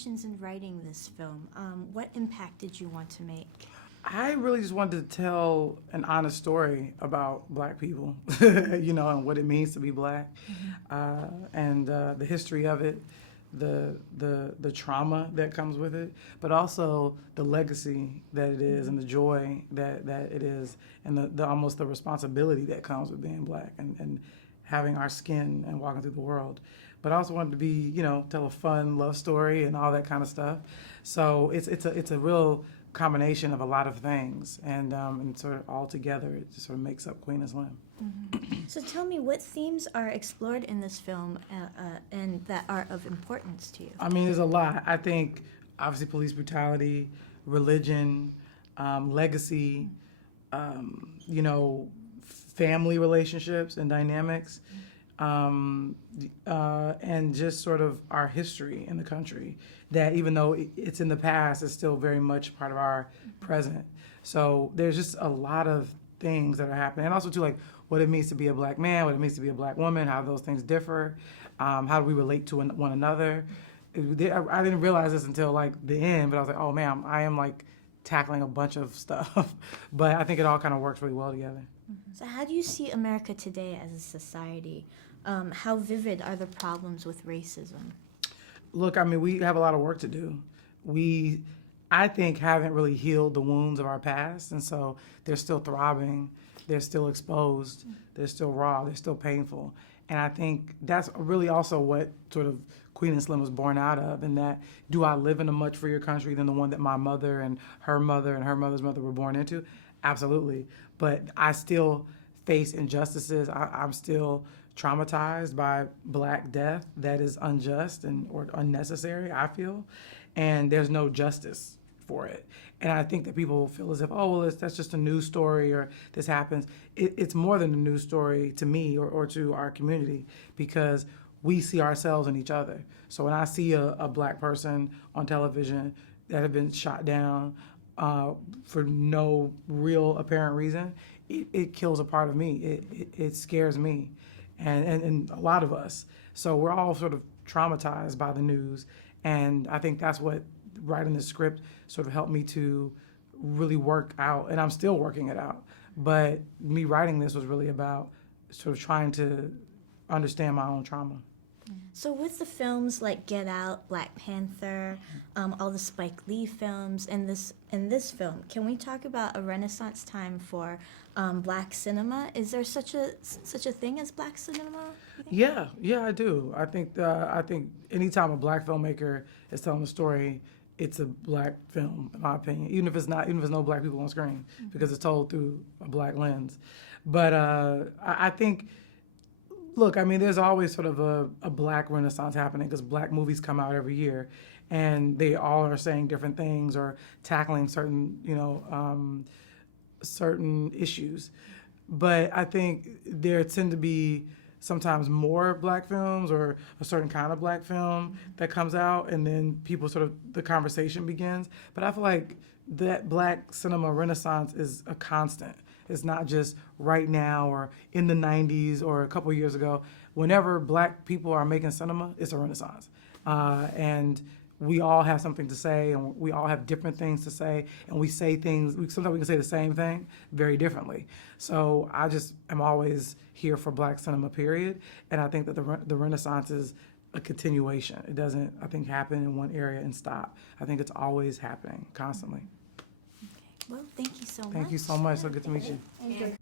intentions in writing this film? What impact did you want to make? I really just wanted to tell an honest story about Black people, and what it means to be Black, and the history of it, the trauma that comes with it, but also the legacy that it is, and the joy that it is, and the almost the responsibility that comes with being Black and having our skin and walking through the world. But I also wanted to be, tell a fun love story and all that kind of stuff. So it's a real combination of a lot of things, and sort of all together, it just sort of makes up Queen and Slim. So tell me, what themes are explored in this film and that are of importance to you? I mean, there's a lot. I think, obviously, police brutality, religion, legacy, family relationships and dynamics, and just sort of our history in the country, that even though it's in the past, it's still very much part of our present. So there's just a lot of things that are happening. And also, too, like what it means to be a Black man, what it means to be a Black woman, how those things differ, how do we relate to one another. I didn't realize this until like the end, but I was like, oh man, I am like tackling a bunch of stuff. But I think it all kind of works really well together. So how do you see America today as a society? How vivid are the problems with racism? Look, I mean, we have a lot of work to do. I think, haven't really healed the wounds of our past, and so they're still throbbing, they're still exposed, they're still raw, they're still painful. And I think that's really also what sort of Queen and Slim was born out of, and that, do I live in a much freer country than the one that my mother and her mother's mother were born into? Absolutely. But I still face injustices. I'm still traumatized by Black death that is unjust or unnecessary, I feel, and there's no justice for it. And I think that people feel as if, oh, well, that's just a news story, or this happens. It's more than a news story to me or to our community, because we see ourselves in each other. So when I see a Black person on television that have been shot down for no real apparent reason, it kills a part of me. It scares me, and a lot of us. So we're all sort of traumatized by the news, and I think that's what writing the script sort of helped me to really work out, and I'm still working it out. But me writing this was really about sort of trying to understand my own trauma. So with the films like Get Out, Black Panther, all the Spike Lee films, and this film, can we talk about a renaissance time for Black cinema? Is there such a thing as Black cinema? Yeah, I do. I think anytime a Black filmmaker is telling a story, it's a Black film, in my opinion. Even if there's no Black people on screen, because it's told through a Black lens. But I think. Look, I mean, there's always sort of a Black renaissance happening, because Black movies come out every year, and they all are saying different things or tackling certain issues. But I think there tend to be sometimes more Black films or a certain kind of Black film that comes out, and then the conversation begins. But I feel like that Black cinema renaissance is a constant. It's not just right now or in the 90s or a couple years ago. Whenever Black people are making cinema, it's a renaissance. And we all have something to say, and we all have different things to say, and we say things, sometimes we can say the same thing very differently. So I just am always here for Black cinema, period. And I think that the renaissance is a continuation. It doesn't, I think, happen in one area and stop. I think it's always happening, constantly. Well, thank you so much. Thank you so much. So good to meet you. Thank you.